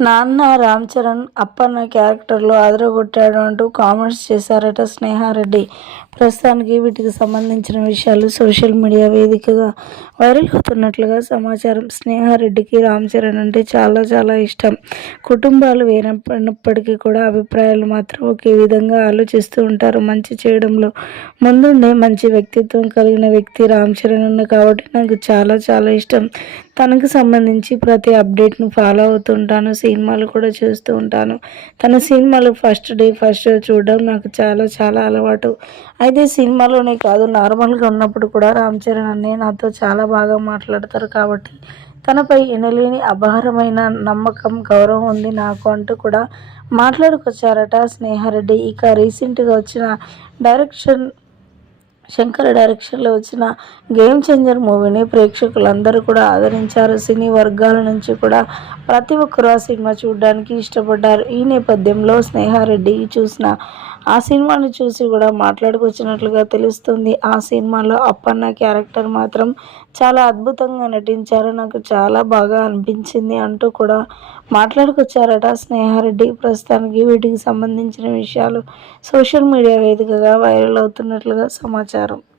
నాన్న రామ్ చరణ్ అప్పన్న క్యారెక్టర్లో అదరగొట్టాడు అంటూ కామెంట్స్ చేశారట స్నేహారెడ్డి. ప్రస్తుతానికి వీటికి సంబంధించిన విషయాలు సోషల్ మీడియా వేదికగా వైరల్ అవుతున్నట్లుగా సమాచారం. స్నేహారెడ్డికి రామ్ చరణ్ అంటే చాలా చాలా ఇష్టం. కుటుంబాలు వేరప్పటికీ కూడా అభిప్రాయాలు మాత్రం ఒకే విధంగా ఆలోచిస్తూ ఉంటారు. మంచి చేయడంలో ముందుండే మంచి వ్యక్తిత్వం కలిగిన వ్యక్తి రామ్ చరణ్ కాబట్టి నాకు చాలా చాలా ఇష్టం. తనకు సంబంధించి ప్రతి అప్డేట్ను ఫాలో అవుతుంటాను సినిమాలు కూడా చూస్తూ ఉంటాను. తన సినిమాలు ఫస్ట్ డే ఫస్ట్ షో చూడడం నాకు చాలా చాలా అలవాటు. అయితే సినిమాలోనే కాదు నార్మల్గా ఉన్నప్పుడు కూడా రామ్ చరణ్ అనే నాతో చాలా బాగా మాట్లాడతారు కాబట్టి తనపై ఎనలేని అపారమైన నమ్మకం గౌరవం ఉంది నాకు అంటూ కూడా మాట్లాడుకొచ్చారట స్నేహారెడ్డి. ఇక రీసెంట్గా వచ్చిన డైరెక్షన్ శంకర్ డైరెక్షన్లో వచ్చిన గేమ్ చేంజర్ మూవీని ప్రేక్షకులందరూ కూడా ఆదరించారు. సినీ వర్గాల నుంచి కూడా ప్రతి ఒక్కరు ఆ సినిమా చూడడానికి ఇష్టపడ్డారు. ఈ నేపథ్యంలో స్నేహారెడ్డి చూసిన ఆ సినిమాను చూసి కూడా మాట్లాడుకొచ్చినట్లుగా తెలుస్తుంది. ఆ సినిమాలో అప్పన్న క్యారెక్టర్ మాత్రం చాలా అద్భుతంగా నటించారు. నాకు చాలా బాగా అనిపించింది అంటూ కూడా మాట్లాడుకొచ్చారట స్నేహారెడ్డి. ప్రస్తుతానికి వీటికి సంబంధించిన విషయాలు సోషల్ మీడియా వేదికగా వైరల్ అవుతున్నట్లుగా సమాచారం. share